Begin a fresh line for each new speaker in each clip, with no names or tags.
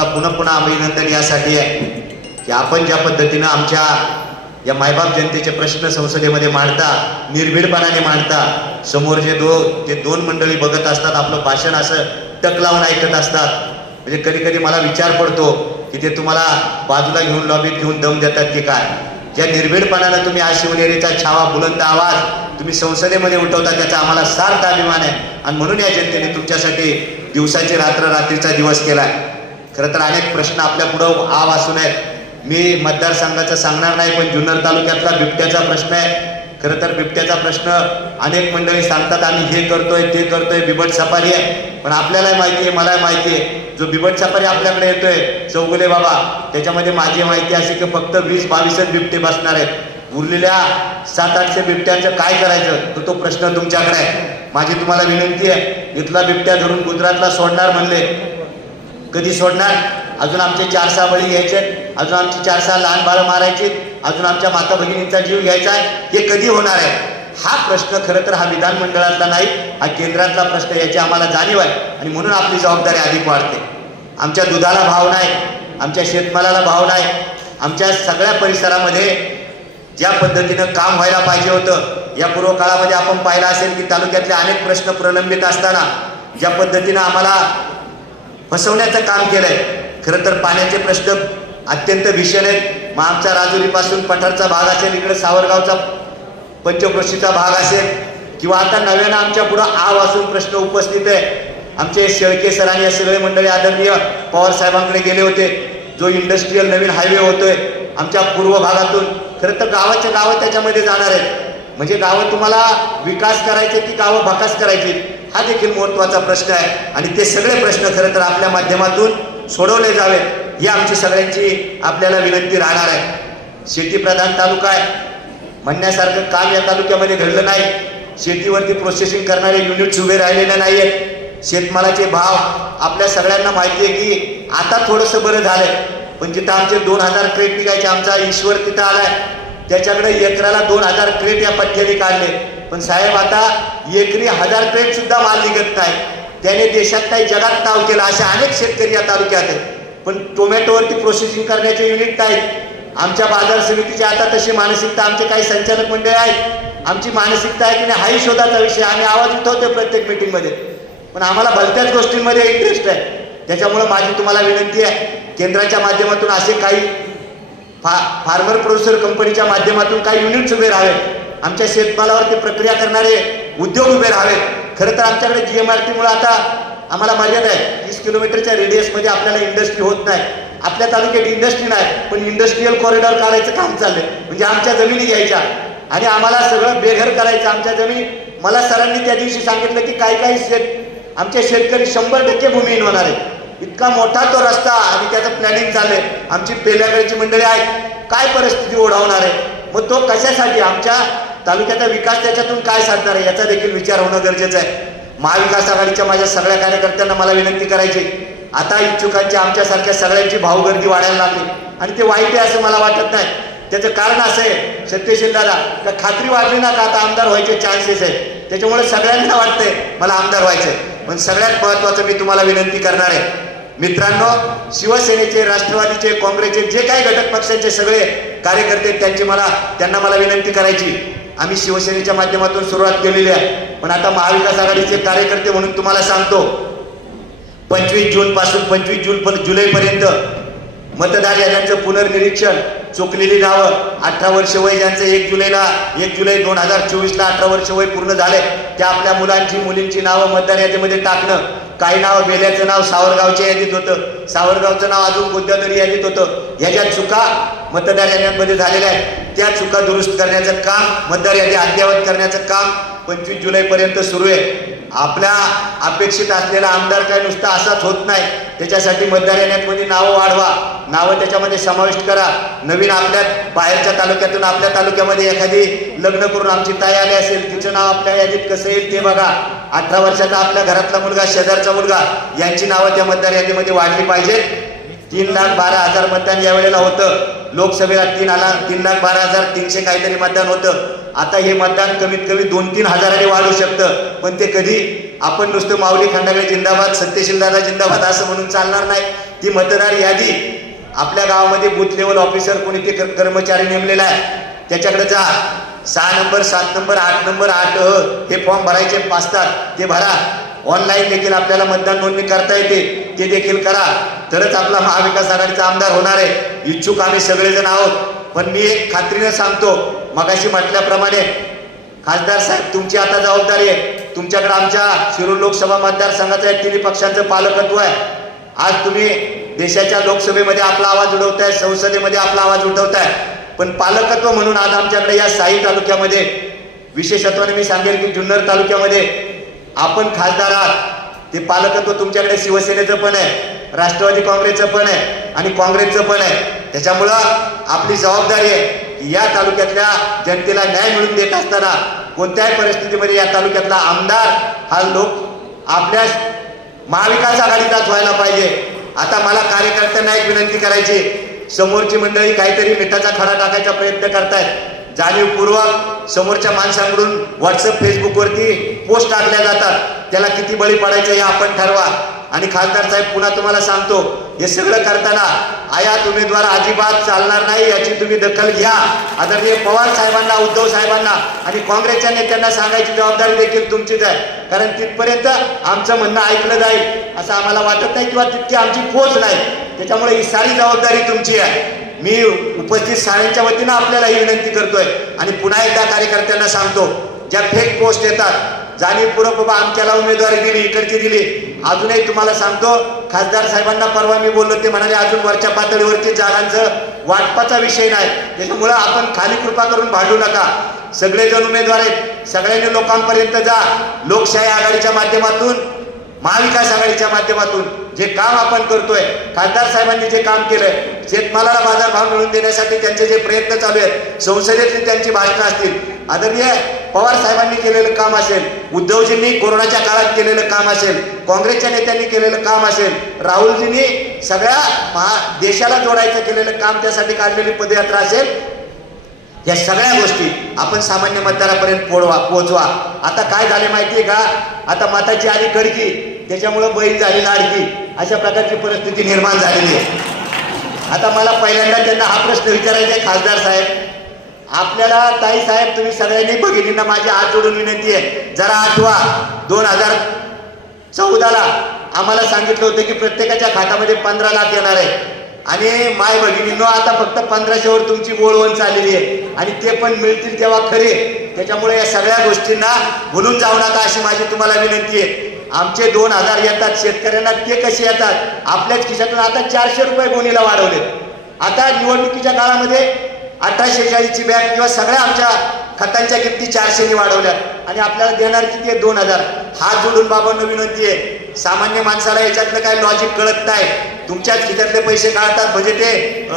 आपला पुन्हा पुन्हा अभिनंदन यासाठी आहे की आपण ज्या पद्धतीनं आमच्या या मायबाप जनतेचे प्रश्न संसदेमध्ये मांडता निर्भीडपणाने मांडता समोर जे दो ते दोन मंडळी बघत असतात आपलं भाषण असं टक लावून ऐकत असतात. म्हणजे कधी कधी मला विचार पडतो की ते तुम्हाला बाजूला घेऊन लॉबीत घेऊन दम देतात की काय? ज्या निर्भीडपणानं तुम्ही आज शिवनेरीचा छावा बुलंद आवाज तुम्ही संसदेमध्ये उठवता त्याचा आम्हाला सार्थ अभिमान आहे. आणि म्हणून या जनतेने तुमच्यासाठी दिवसाची रात्र रात्रीचा दिवस केला आहे खरं तर अनेक प्रश्न आपल्या पुढं आव असून आहेत. मी मतदारसंघाचं सांगणार नाही पण जुन्नर तालुक्यातला बिबट्याचा प्रश्न आहे. खरं तर बिबट्याचा प्रश्न अनेक मंडळी सांगतात आम्ही हे करतोय ते करतोय बिबट सफारी आहे. पण आपल्याला माहिती आहे मला माहिती आहे जो बिबट सफारी आपल्याकडे येतोय चौगुले बाबा त्याच्यामध्ये माझी माहिती अशी की फक्त वीस बावीसच बिबटे बसणार आहेत. उरलेल्या सात आठशे बिबट्यांचं काय करायचं तर तो प्रश्न तुमच्याकडे आहे. माझी तुम्हाला विनंती आहे इथला बिबट्या धरून गुजरातला सोडणार म्हणले कधी सोडणार? अजून आमचे चार सहा बळी घ्यायचे अजून आमचे चार सहा लहान बाळं मारायची अजून आमच्या माता भगिनींचा जीव घ्यायचा आहे. हे कधी होणार आहे? हा प्रश्न खरं तर हा विधानमंडळातला नाही हा केंद्रातला प्रश्न याची आम्हाला जाणीव आहे. आणि म्हणून आपली जबाबदारी अधिक वाढते. आमच्या दुधाला भाव नाही आमच्या शेतमालाला भाव नाही. आमच्या सगळ्या परिसरामध्ये ज्या पद्धतीनं काम व्हायला पाहिजे होतं या पूर्व काळामध्ये आपण पाहिलं असेल की तालुक्यातले अनेक प्रश्न प्रलंबित असताना ज्या पद्धतीनं आम्हाला फसवण्याचं काम केलंय. खरं तर पाण्याचे प्रश्न अत्यंत भीषण आहेत. मग आमच्या राजुरीपासून पठारचा भाग असेल इकडे सावरगावचा पंचक्रोशीचा भाग असेल किंवा आता नव्यानं आमच्या पुढं आव असून प्रश्न उपस्थित आहे. आमचे शेळके सरांनी या सगळे मंडळी आदरणीय पवार साहेबांकडे गेले होते. जो इंडस्ट्रीयल नवीन हायवे होतोय आमच्या पूर्व भागातून. खरं तर गावाच्या गावं त्याच्यामध्ये जाणार आहेत. म्हणजे गावं तुम्हाला विकास करायचे की गावं भकास करायची हा देखील महत्त्वाचा प्रश्न आहे. आणि ते सगळे प्रश्न खरं तर आपल्या माध्यमातून सोडवले जावेत ही आमची सगळ्यांची आपल्याला विनंती राहणार आहे. शेतीप्रधान तालुका आहे. म्हणण्यासारखं काम या तालुक्यामध्ये घडलं नाही. शेतीवरती प्रोसेसिंग करणारे युनिट्स उभे राहिलेले नाही आहेत शेतमालाचे भाव आपल्या सगळ्यांना माहिती आहे की आता थोडंसं बरं झालंय. पण जिथं आमचे दोन हजार क्रेट निघायचे आमचा ईश्वर तिथं आलाय. त्याच्याकडे एकराला दोन हजार क्रेट या पथ्याने काढले पण साहेब आता एकरी हजार क्रेट सुद्धा माल निघत नाही. त्याने देशात काही जगात नाव केलं असे अनेक शेतकरी या तालुक्यात आहेत. पण टोमॅटोवरती प्रोसेसिंग करण्याचे युनिट नाहीत. आमच्या बाजार समितीची आता तशी मानसिकता आमचे काही संचालक मंडळ आहेत. आमची मानसिकता आहे की नाही हाही शोधाचा विषय. आम्ही आवाज उठवतो प्रत्येक मीटिंगमध्ये पण आम्हाला भलत्याच गोष्टींमध्ये इंटरेस्ट आहे. त्याच्यामुळं माझी तुम्हाला विनंती आहे केंद्राच्या माध्यमातून असे काही फा फार्मर प्रोड्युसर कंपनीच्या माध्यमातून काही युनिट्स उभे राहावेत आमच्या शेतमालावरती प्रक्रिया करणारे उद्योग उभे राहावेत. खरं तर आमच्याकडे जी एम आर टीमुळं आता आम्हाला मर्यादा आहे. तीस किलोमीटरच्या रेडियसमध्ये आपल्याला इंडस्ट्री होत नाही. आपल्या तालुक्यात इंडस्ट्री नाही पण इंडस्ट्रीयल कॉरिडॉर काढायचं काम चाललंय. म्हणजे आमच्या जमिनी घ्यायच्या. आणि आम्हाला सगळं बेघर करायचं. आमच्या जमीन मला सरांनी त्या दिवशी सांगितलं की काही काही शेत आमचे शेतकरी शंभर टक्के भूमिहीन होणार आहे इतका मोठा तो रस्ता आणि त्याचं प्लॅनिंग चाललंय. आमची पेल्याकडची मंडळी आहेत. काय परिस्थिती ओढावणार आहे? मग तो कशासाठी? आमच्या तालुक्याचा विकास त्याच्यातून काय साधणार आहे याचा देखील विचार होणं गरजेचं आहे. महाविकास आघाडीच्या माझ्या सगळ्या कार्यकर्त्यांना मला विनंती करायची आता इच्छुकांची आमच्यासारख्या सगळ्यांची भावगर्दी वाढायला लागली. आणि ते वाईट आहे असं मला वाटत नाही. त्याचं कारण असं आहे सत्यशील दादा का खात्री वाटली ना का आता आमदार व्हायचे चान्सेस आहेत. त्याच्यामुळे सगळ्यांना वाटतंय मला आमदार व्हायचंय पण सगळ्यात महत्वाचं मी तुम्हाला विनंती करणार आहे. मित्रांनो शिवसेनेचे राष्ट्रवादीचे काँग्रेसचे जे काही घटक पक्षांचे सगळे कार्यकर्ते त्यांची मला त्यांना मला विनंती करायची आम्ही शिवसेनेच्या माध्यमातून सुरुवात केलेली आहे. पण आता महाविकास आघाडीचे कार्यकर्ते म्हणून तुम्हाला सांगतो पंचवीस जून पासून पंचवीस जून पण जुलैपर्यंत मतदार याद्यांचं पुनर्निरीक्षण चुकलेली नावं अठरा वर्ष वय ज्यांचं एक जुलैला एक जुलै दोन हजार चोवीसला अठरा वर्ष वय पूर्ण झाले त्या आपल्या मुलांची मुलींची नावं मतदार यादीमध्ये टाकणं. काही नाव बेल्याचं नाव सावरगावच्या यादीत होतं. सावरगावचं नाव अजून कोणत्या तरी यादीत होतं. ह्या ज्या चुका मतदार याद्यांमध्ये झालेल्या आहेत. त्या चुका दुरुस्त करण्याचं काम मतदार यादी अद्ययावत करण्याचं काम पंचवीस जुलैपर्यंत सुरू आहे. आपल्या अपेक्षित असलेला आमदार काय नुसता असाच होत नाही. त्याच्यासाठी मतदार याद्यांमध्ये नावं वाढवा. नावं त्याच्यामध्ये समाविष्ट करा. नवीन आपल्या बाहेरच्या तालुक्यातून आपल्या तालुक्यामध्ये एखादी लग्न करून आमची ताई आली असेल तिचं नाव आपल्या यादीत कसं येईल ते बघा. अठरा वर्षाचा आपल्या घरातला मुलगा शेजारचा मुलगा यांची नावं त्या मतदार यादीमध्ये वाढली पाहिजेत. तीन लाख बारा हजार मतदान यावेळेला होतं. लोकसभेला तीन आला तीन लाख बारा हजार तीनशे काहीतरी मतदान होतं. आता हे मतदान कमीत कमी दोन तीन हजाराने वाढू शकतं. पण ते कधी आपण नुसतं माऊली खंडाकडे जिंदाबाद सत्यशील दादा जिंदाबाद असं म्हणून चालणार नाही. ती मतदार यादी आपल्या गावामध्ये बुथ लेवल ऑफिसर कोणी ते कर्मचारी नेमलेला आहे. त्याच्याकडे जा. सहा नंबर सात नंबर आठ नंबर आठ अ हे फॉर्म भरायचे पाचतात. ते भरा. ऑनलाईन देखील आपल्याला मतदान नोंदणी करता येते. ते देखील करा. तरच आपला महाविकास आघाडीचा आमदार होणार आहे. इच्छुक आम्ही सगळेजण आहोत. पण मी एक खात्रीनं सांगतो मगाशी म्हटल्याप्रमाणे खासदार साहेब तुमची आता जबाबदारी आहे. तुमच्याकडे आमच्या शिरूर लोकसभा मतदारसंघाचं आहे तिन्ही पक्षांचं पालकत्व आहे. आज तुम्ही देशाच्या लोकसभेमध्ये आपला आवाज उडवताय संसदेमध्ये आपला आवाज उठवताय पण पालकत्व म्हणून आज आमच्याकडे या साई तालुक्यामध्ये विशेषत्वाने मी सांगेल की जुन्नर तालुक्यामध्ये आपण खासदार आहात. ते पालकत्व तुमच्याकडे शिवसेनेचं पण आहे. राष्ट्रवादी काँग्रेसचं पण आहे आणि काँग्रेसचं पण आहे. त्याच्यामुळं आपली जबाबदारी आहे की या तालुक्यातल्या जनतेला न्याय मिळून देत असताना कोणत्याही परिस्थितीमध्ये या तालुक्यातला आमदार हा लोक आपल्या महाविकास आघाडीचाच व्हायला पाहिजे. आता मला कार्यकर्त्यांना एक विनंती करायची समोरची मंडळी काहीतरी मिठाचा खडा टाकायचा प्रयत्न करतायत. जाणीवपूर्वक समोरच्या माणसांकडून व्हॉट्सअप फेसबुकवरती पोस्ट टाकल्या जातात. त्याला किती बळी पडायचं हे आपण ठरवा. आणि खासदार साहेब पुन्हा तुम्हाला सांगतो हे सगळं करताना आयात उमेदवार अजिबात चालणार नाही याची तुम्ही दखल घ्या. आदरणीय पवार साहेबांना उद्धव साहेबांना आणि काँग्रेसच्या नेत्यांना सांगायची जबाबदारी देखील तुमचीच आहे. कारण तिथपर्यंत आमचं म्हणणं ऐकलं जाईल असं आम्हाला वाटत नाही किंवा तितकी आमची पोच नाही. त्याच्यामुळे ही सारी जबाबदारी तुमची आहे. मी उपस्थित साऱ्यांच्या वतीनं आपल्याला ही विनंती करतोय आणि पुन्हा एकदा कार्यकर्त्यांना सांगतो ज्या फेक पोस्ट येतात जाणीवपूर्वक बाबा आमच्याला उमेदवारी दिली इकडची दिली. अजूनही तुम्हाला सांगतो खासदार साहेबांना परवा मी बोललो ते म्हणाले अजून वरच्या पातळीवरती जागांचं वाटपाचा विषय नाही. त्याच्यामुळं आपण खाली कृपा करून भांडू नका. सगळेजण उमेदवार आहेत. सगळ्यांनी लोकांपर्यंत जा. लोकशाही आघाडीच्या माध्यमातून महाविकास आघाडीच्या माध्यमातून जे काम आपण करतोय खासदार साहेबांनी जे काम केलंय शेतमालाला बाजारभाव मिळवून देण्यासाठी त्यांचे जे प्रयत्न चालू आहेत संसदेतली त्यांची भाषणं असतील. आदरणीय पवार साहेबांनी केलेलं काम असेल उद्धवजींनी कोरोनाच्या काळात केलेलं काम असेल काँग्रेसच्या नेत्यांनी केलेलं काम असेल राहुलजींनी सगळ्या महा देशाला जोडायचं केलेलं काम त्यासाठी काढलेली पदयात्रा असेल या सगळ्या गोष्टी आपण सामान्य मतदारापर्यंत पोडवा पोहोचवा आता काय झाले माहितीये का? आता मताची आली कडकी त्याच्यामुळं बैल झाली लाडकी अशा प्रकारची परिस्थिती निर्माण झालेली आहे. आता मला पहिल्यांदा त्यांना हा प्रश्न विचारायचा आहे खासदार साहेब. आपल्याला ताई साहेब तुम्ही सगळ्यांनी भगिनींना माझी हात जोडून विनंती आहे. जरा आठवा. दोन हजार चौदाला आम्हाला सांगितलं होतं की प्रत्येकाच्या खात्यामध्ये पंधरा लाख येणार आहे. आणि माय भगिनींनो आता फक्त पंधराशेवर तुमची बोलवण चाललेली आहे. आणि ते पण मिळतील तेव्हा खरे. त्याच्यामुळे या सगळ्या गोष्टींना भुलून जाऊ नका अशी माझी तुम्हाला विनंती आहे. आमचे दोन हजार येतात शेतकऱ्यांना ते कसे येतात? आपल्याच खिशातून आता चारशे रुपये गोणीला वाढवले आता निवडणुकीच्या काळामध्ये अठराशे चाळीसची बॅग किंवा सगळ्या आमच्या खतांच्या किमती चारशेने वाढवल्या आणि आपल्याला देणार किती आहे? दोन हजार. हात जोडून बाबांना विनंती आहे. सामान्य माणसाला याच्यातलं काय लॉजिक कळत नाही. तुमच्याच खिशातले पैसे काढतात. म्हणजे ते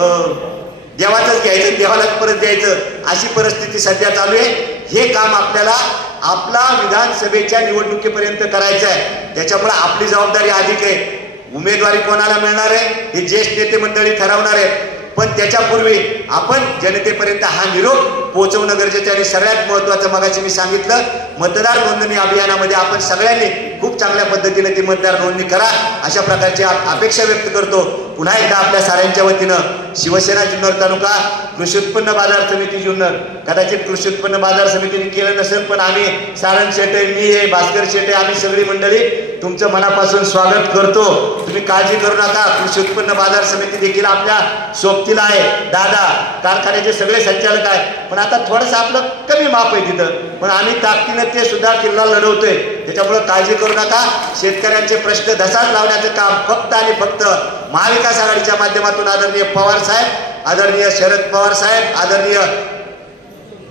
देवाचंच घ्यायचं देवालाच परत द्यायचं. अशी परिस्थिती सध्या चालू आहे. हे काम आपल्याला आपला विधानसभेच्या निवडणुकीपर्यंत करायचं आहे. त्याच्यामुळे आपली जबाबदारी अधिक आहे. उमेदवारी कोणाला मिळणार आहे? हे ज्येष्ठ नेते मंडळी ठरवणार आहे पण त्याच्यापूर्वी आपण जनतेपर्यंत हा निरोप पोहोचवणं गरजेचं आणि सगळ्यात महत्त्वाचं मगाशी मी सांगितलं मतदार नोंदणी अभियानामध्ये आपण सगळ्यांनी खूप चांगल्या पद्धतीने ती मतदार नोंदणी करा अशा प्रकारची अपेक्षा व्यक्त करतो. पुन्हा एकदा आपल्या साऱ्यांच्या वतीनं शिवसेना जुन्नर तालुका कृषी उत्पन्न बाजार समिती जुन्नर. कदाचित कृषी उत्पन्न बाजार समितीने केलं नसेल पण आम्ही सारण शेटे मी हे भास्कर शेटे आम्ही सगळी मंडळी तुमचं मनापासून स्वागत करतो. तुम्ही काळजी करू नका कृषी उत्पन्न बाजार समिती देखील आपल्या सोबतीला आहे. दादा कारखान्याचे सगळे संचालक आहे पण आता थोडंसं आपलं कमी माप आहे तिथं. पण आम्ही ताकदीनं ते सुद्धा किल्ला लढवतोय. त्याच्यामुळं काळजी करू नका. शेतकऱ्यांचे प्रश्न धसात लावण्याचं काम फक्त आणि फक्त महाविकास आघाडीच्या माध्यमातून आदरणीय पवार साहेब आदरणीय शरद पवार साहेब आदरणीय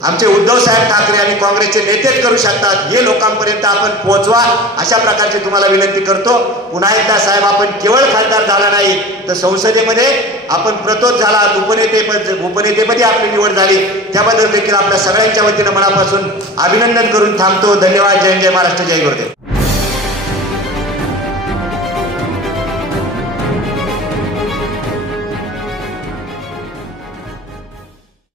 आमचे उद्धव साहेब ठाकरे आणि काँग्रेसचे नेतेच करू शकतात. हे लोकांपर्यंत आपण पोहोचवा. अशा प्रकारची तुम्हाला विनंती करतो. पुन्हा एकदा साहेब आपण केवळ खासदार झाला नाही तर संसदेमध्ये आपण प्रतोद झाला. उपनेते उपनेतेपदी आपली निवड झाली. त्याबद्दल देखील आपल्या सगळ्यांच्या वतीनं मनापासून अभिनंदन करून थांबतो. धन्यवाद. जय जय महाराष्ट्र. जय गुरुदेव.